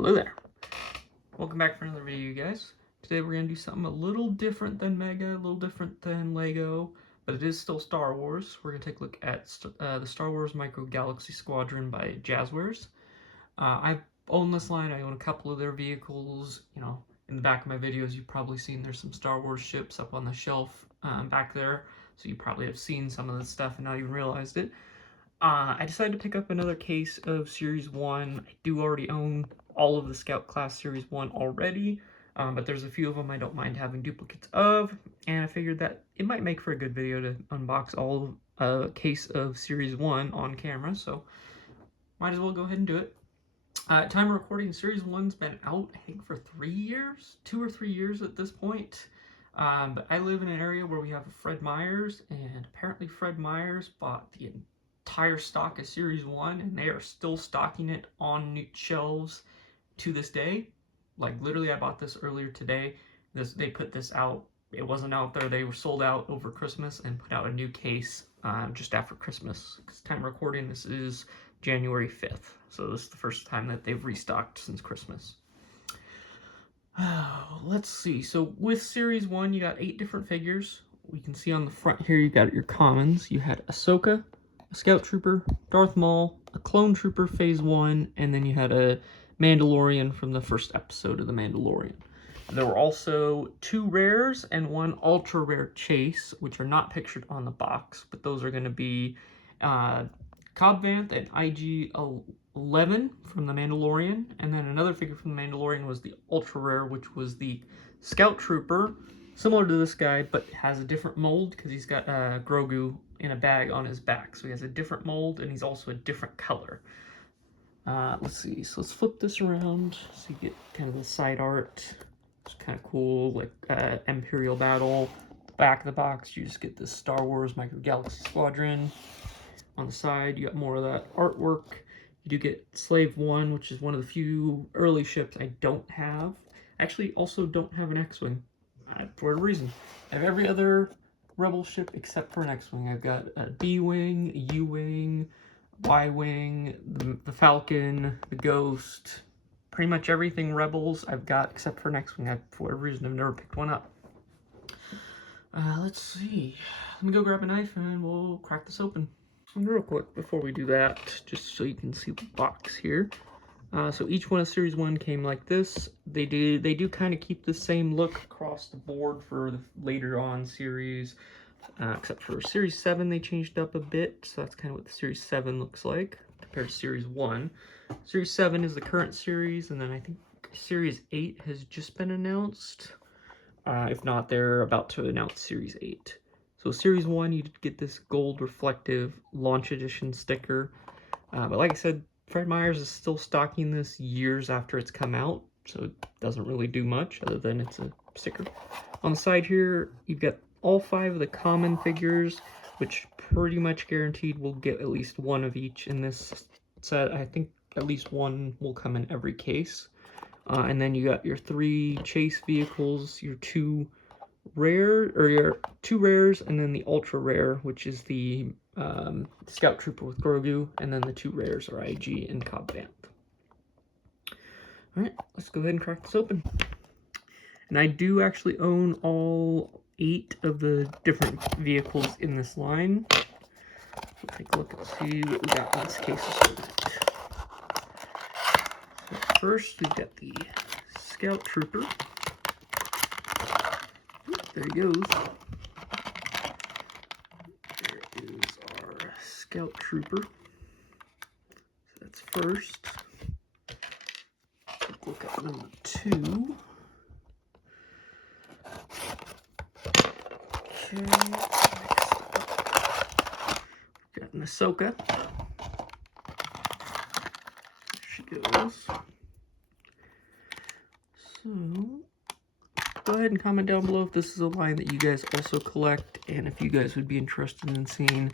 Hello there. Welcome back for another video, you guys. Today we're going to do something a little different than Mega, a little different than Lego, but it is still Star Wars. We're going to take a look at the Star Wars Micro Galaxy Squadron by Jazzwares. I own this line. I own a couple of their vehicles. You know, in the back of my videos, you've probably seen there's some Star Wars ships up on the shelf back there, so you probably have seen some of this stuff and not even realized it. I decided to pick up another case of Series 1. I do already own all of the Scout Class Series 1 already, but there's a few of them I don't mind having duplicates of, and I figured that it might make for a good video to unbox all a case of Series 1 on camera, so might as well go ahead and do it. Time of recording, Series 1's been out, I think, for 3 years? 2 or 3 years at this point. But I live in an area where we have a Fred Meyers, and apparently Fred Meyers bought the entire stock of Series 1, and they are still stocking it on shelves to this day. Like, literally, I bought this earlier today. They put this out. It wasn't out there. They were sold out over Christmas and put out a new case just after Christmas. Because time of recording, this is January 5th. So this is the first time that they've restocked since Christmas. Let's see. So with Series 1, you got 8 different figures. We can see on the front here, you got your commons. You had Ahsoka, a Scout Trooper, Darth Maul, a Clone Trooper Phase 1, and then you had a Mandalorian from the first episode of The Mandalorian. There were also 2 rares and 1 ultra rare chase, which are not pictured on the box, but those are going to be Cobb Vanth and IG-11 from The Mandalorian, and then another figure from The Mandalorian was the ultra rare, which was the Scout Trooper, similar to this guy, but has a different mold because he's got Grogu in a bag on his back. So he has a different mold, and he's also a different color. Let's see. So let's flip this around so you get kind of the side art. It's kind of cool, like Imperial Battle. The back of the box, you just get this Star Wars Micro Galaxy Squadron. On the side, you got more of that artwork. You do get Slave 1, which is one of the few early ships I don't have. I actually also don't have an X-Wing. For a reason. I have every other Rebel ship except for an X-Wing. I've got a B-Wing, a U-Wing, Y-Wing, the Falcon, the Ghost, pretty much everything Rebels I've got except for an X-Wing. For whatever reason, I've never picked one up. Let's see. Let me go grab a knife and we'll crack this open. Real quick before we do that, just so you can see the box here. So each one of Series 1 came like this. They do kind of keep the same look across the board for the later on series, except for Series 7 they changed up a bit, so that's kind of what the Series 7 looks like compared to Series 1. Series 7 is the current series, and then I think Series 8 has just been announced. If not, they're about to announce Series 8. So Series 1, you get this gold reflective launch edition sticker, but like I said, Fred Meyers is still stocking this years after it's come out, so it doesn't really do much other than it's a sticker. On the side here, you've got all 5 of the common figures, which pretty much guaranteed we'll get at least one of each in this set. I think at least one will come in every case. And then you got your 3 chase vehicles, your 2 rares, and then the ultra rare, which is the Scout Trooper with Grogu, and then the 2 rares are IG and Cobb Vanth. Alright, let's go ahead and crack this open. And I do actually own all 8 of the different vehicles in this line. So take a look and see what we got in this case. So first, we've got the Scout Trooper. There he goes. There is our Scout Trooper. So that's first. Let's look at number 2. Okay. We've got an Ahsoka. There she goes. So go ahead and comment down below if this is a line that you guys also collect, and if you guys would be interested in seeing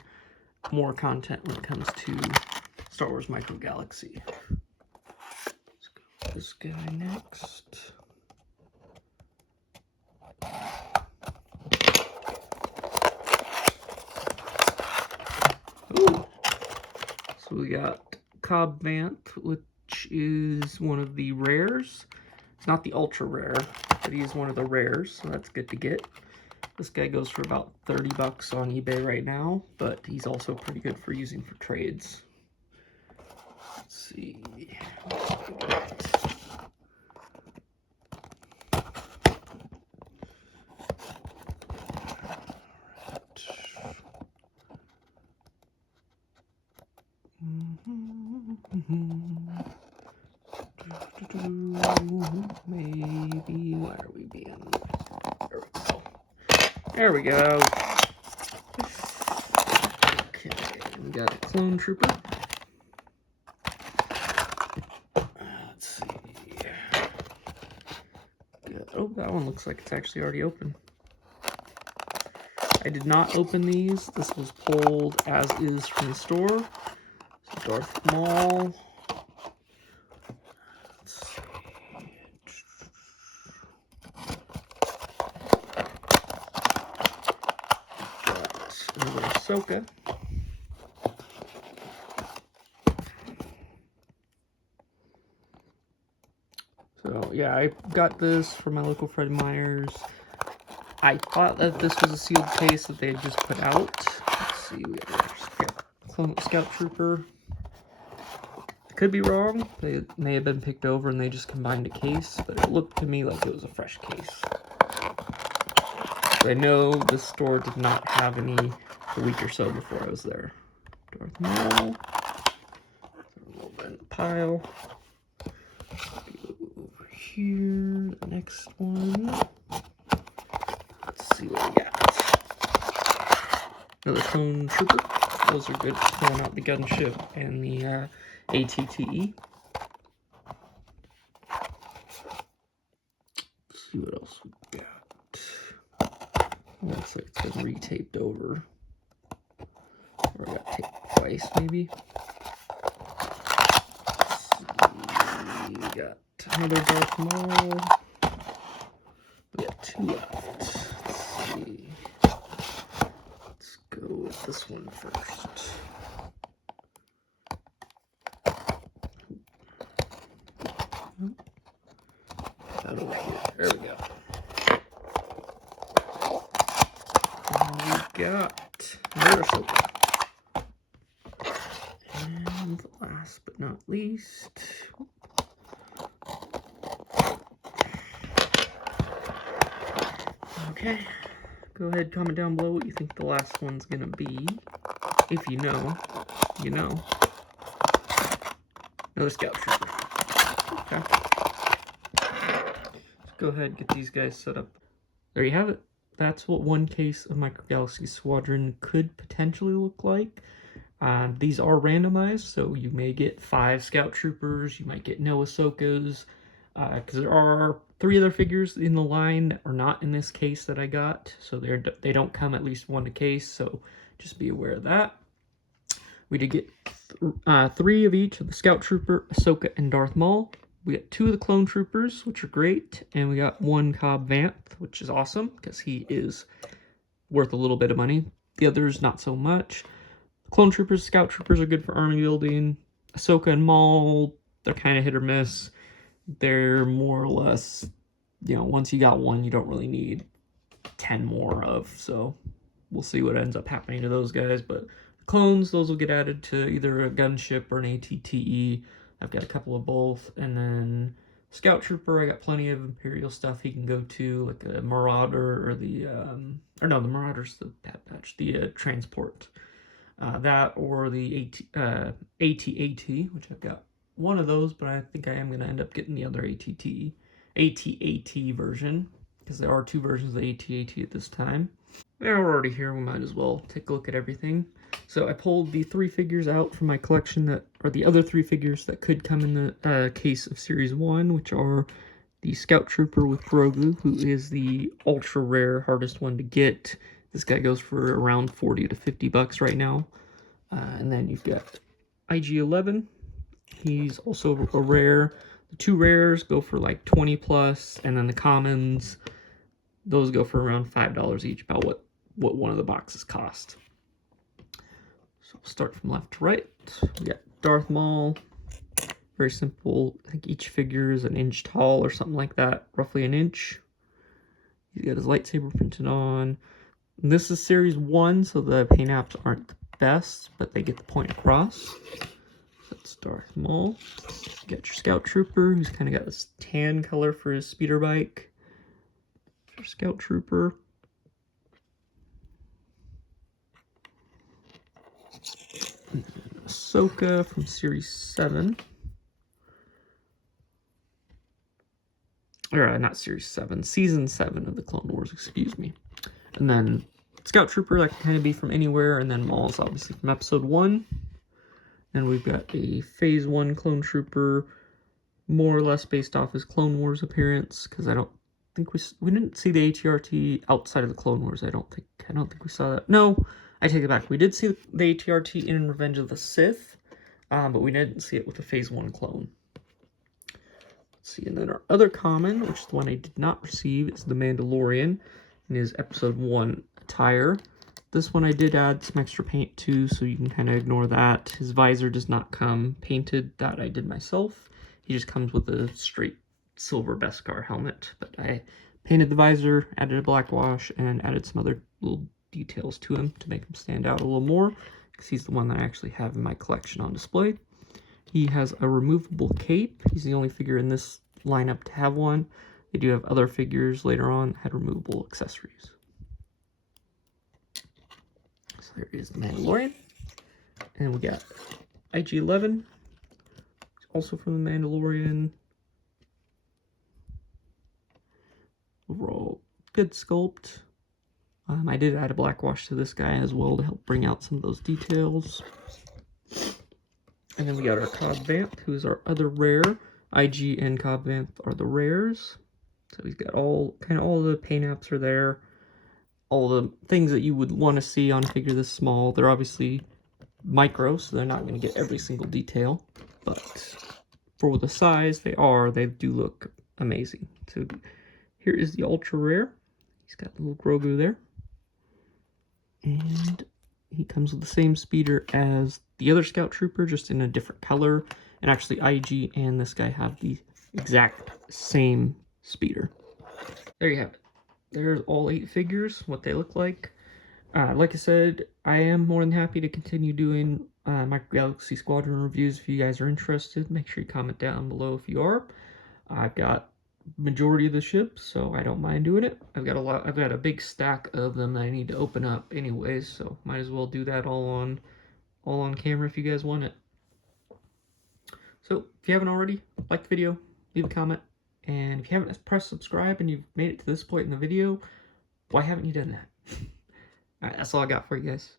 more content when it comes to Star Wars Micro Galaxy. Let's go with this guy next. Ooh. So we got Cobb Vanth, which is one of the rares. It's not the ultra rare, but he is one of the rares, so that's good to get. This guy goes for about 30 bucks on eBay right now, but he's also pretty good for using for trades. Let's see. Maybe, where are we being? There we go. Okay, we got a clone trooper. Let's see. Oh, that one looks like it's actually already open. I did not open these. This was pulled as is from the store. So Darth Maul. Let's see. Got another Ahsoka. So yeah, I got this from my local Fred Meyers. I thought that this was a sealed case that they had just put out. Let's see, we got Clone Scout Trooper. Could be wrong. They may have been picked over and they just combined a case, but it looked to me like it was a fresh case. So I know this store did not have any a week or so before I was there. Darth Maul. A little bit in the pile. Over here, the next one. Let's see what we got. Another Clone Trooper. Those are good for throwing out the gunship and the ATTE. Let's see what else we got. Looks like it's been retaped over. Or got taped twice, maybe. Let's see. We got another Darth Maul. We got two left. Let's see. Let's go with this one first. Out over here. There we go. And we got another Ahsoka. And last but not least, okay, go ahead, comment down below what you think the last one's gonna be. If you know, you know. Another Scout Trooper. Okay. Let's go ahead and get these guys set up. There you have it. That's what one case of Micro Galaxy Squadron could potentially look like. These are randomized, so you may get 5 Scout Troopers, you might get no Ahsokas, because there are 3 other figures in the line that are not in this case that I got, so they don't come at least one a case, so just be aware of that. We did get 3 of each of the Scout Trooper, Ahsoka, and Darth Maul. We got 2 of the Clone Troopers, which are great, and we got 1 Cobb Vanth, which is awesome, because he is worth a little bit of money. The others, not so much. Clone Troopers, Scout Troopers are good for army building. Ahsoka and Maul, they're kind of hit or miss. They're more or less, you know, once you got one, you don't really need 10 more of. So we'll see what ends up happening to those guys. But clones, those will get added to either a gunship or an ATTE. I've got a couple of both. And then Scout Trooper, I got plenty of Imperial stuff he can go to, like a Marauder or the, or no, the Marauder's the Bad Batch, the Transport. That or the AT-AT, which I've got one of those, but I think I am going to end up getting the other AT-AT version, because there are 2 versions of the AT-AT at this time. Yeah, we're already here, we might as well take a look at everything. So I pulled the 3 figures out from my collection that are the other 3 figures that could come in the case of Series 1, which are the Scout Trooper with Grogu, who is the ultra rare, hardest one to get. This guy goes for around 40 to 50 bucks right now. And then you've got IG-11. He's also a rare. The 2 rares go for like 20 plus, and then the commons, those go for around $5 each, about what one of the boxes cost. So we'll start from left to right. We got Darth Maul, Very simple. I think each figure is an inch tall or something like that, roughly an inch. He's got his lightsaber printed on. And this is Series 1, so the paint apps aren't the best, but they get the point across. That's Darth Maul. You got your Scout Trooper, who's kind of got this tan color for his speeder bike. Your Scout Trooper. Ahsoka from Series 7. Or not Series 7, Season 7 of the Clone Wars, excuse me. And then Scout Trooper, that can kind of be from anywhere, and then Maul's obviously from Episode 1. And we've got a Phase 1 Clone Trooper, more or less based off his Clone Wars appearance, because I don't think we didn't see the ATRT outside of the Clone Wars. I don't think we saw that. No, I take it back. We did see the ATRT in Revenge of the Sith, but we didn't see it with the Phase 1 clone. Let's see, and then our other common, which is the one I did not receive, is the Mandalorian in his Episode 1 attire. This one I did add some extra paint to, so you can kind of ignore that. His visor does not come painted. That I did myself. He just comes with a straight silver Beskar helmet. But I painted the visor, added a black wash, and added some other little details to him to make him stand out a little more, because he's the one that I actually have in my collection on display. He has a removable cape. He's the only figure in this lineup to have one. They do have other figures later on that had removable accessories. So there is the Mandalorian. And we got IG-11, also from the Mandalorian. Overall, good sculpt. I did add a black wash to this guy as well to help bring out some of those details. And then we got our Cobb Vanth, who is our other rare. IG and Cobb Vanth are the rares. So he's got all the paint apps are there. All the things that you would want to see on a figure this small. They're obviously micro, so they're not going to get every single detail. But for the size they do look amazing. So here is the ultra rare. He's got a little Grogu there. And he comes with the same speeder as the other Scout Trooper, just in a different color. And actually, IG and this guy have the exact same speeder. There you have it. There's all 8 figures, what they look like. Like I said, I am more than happy to continue doing Micro Galaxy Squadron reviews if you guys are interested. Make sure you comment down below if you are. I've got majority of the ships, so I don't mind doing it. I've got a big stack of them that I need to open up anyways, so might as well do that all on camera if you guys want it. So if you haven't already, like the video, leave a comment, and if you haven't pressed subscribe and you've made it to this point in the video, why haven't you done that? Alright, that's all I got for you guys.